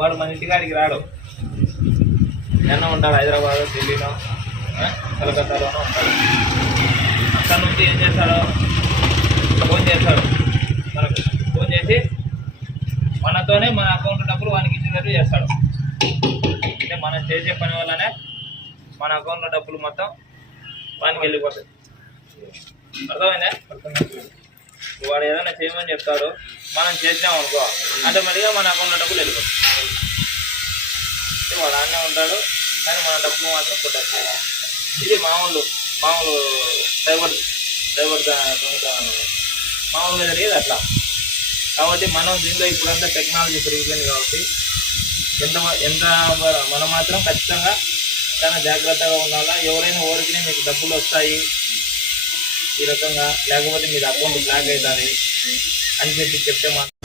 వాడు మన ఇంటికాడికి రాడు. నిన్న ఉంటాడు హైదరాబాద్ ఢిల్లీలో ఆ, కలకత్తాలోనో ఉంటాడు. అక్కడ నుంచి ఏం చేస్తాడు ఫోన్ చేస్తాడు. మనకు ఫోన్ చేసి మనతోనే మన అకౌంట్ డబ్బులు వానికి ఇచ్చినట్టు చేస్తాడు. అంటే మనం చేసే పని వల్లనే మన అకౌంట్లో డబ్బులు మొత్తం వానికి వెళ్ళిపోతాయి. అర్థమైందా? వాడు ఏదైనా చేయమని చెప్తాడు. మనం చేసినాం అనుకో ఆటోమేటిక్గా మన అకౌంట్లో డబ్బులు వెళ్ళిపోతాయి. వాడు ఆడనే ఉంటాడు కానీ మన డబ్బులు మాత్రం కొట్టేస్తాయి ఇది మామూలు మామూలు డ్రైవర్ డ్రైవర్ దా- మామూలుగా జరిగేది అట్లా. కాబట్టి మనం దీంట్లో ఇప్పుడంతా టెక్నాలజీ పెరిగిపోయింది కాబట్టి ఎంత ఎంత మనం మాత్రం ఖచ్చితంగా చాలా జాగ్రత్తగా ఉండాలా. ఎవరైనా ఓడికినా మీకు డబ్బులు వస్తాయి ఈ రకంగా లేకపోతే మీరు అకౌంట్ బ్లాక్ అవుతుంది అని చెప్పి చెప్తే మాత్రం